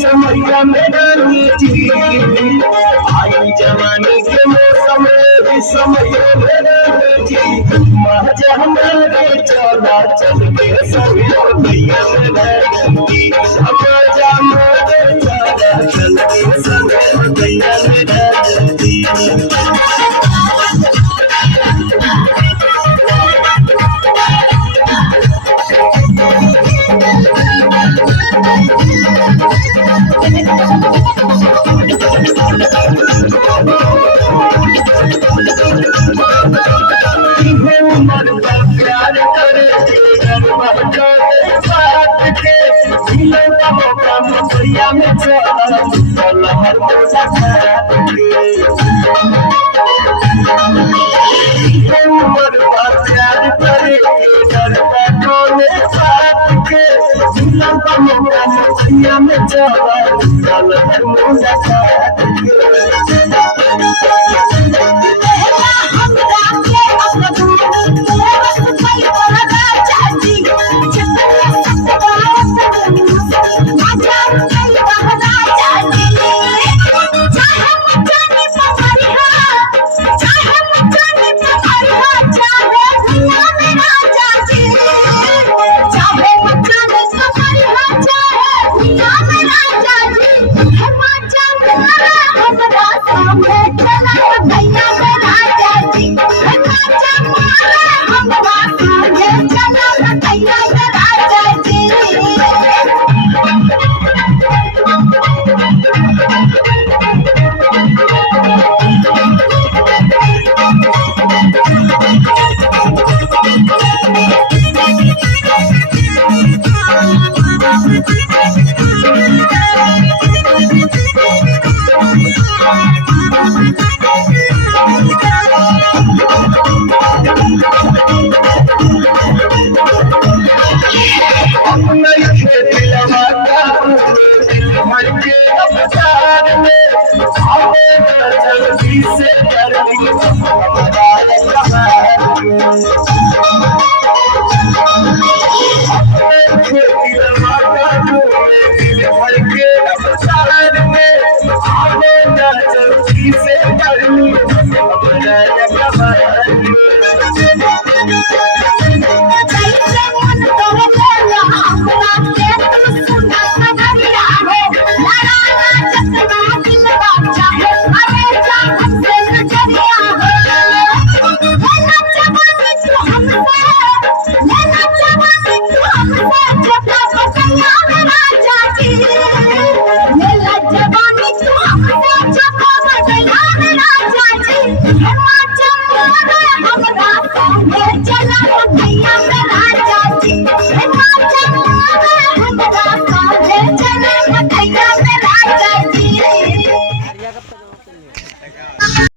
समैया में रानी आई जवानी के मौसम समैया में रानी माजा हमारे चला चल के समैया में रानी माजा हमारे चला चल के समैया में रानी प्यार करे मैया में चल हर उमर प्यार करे मैया में चल चला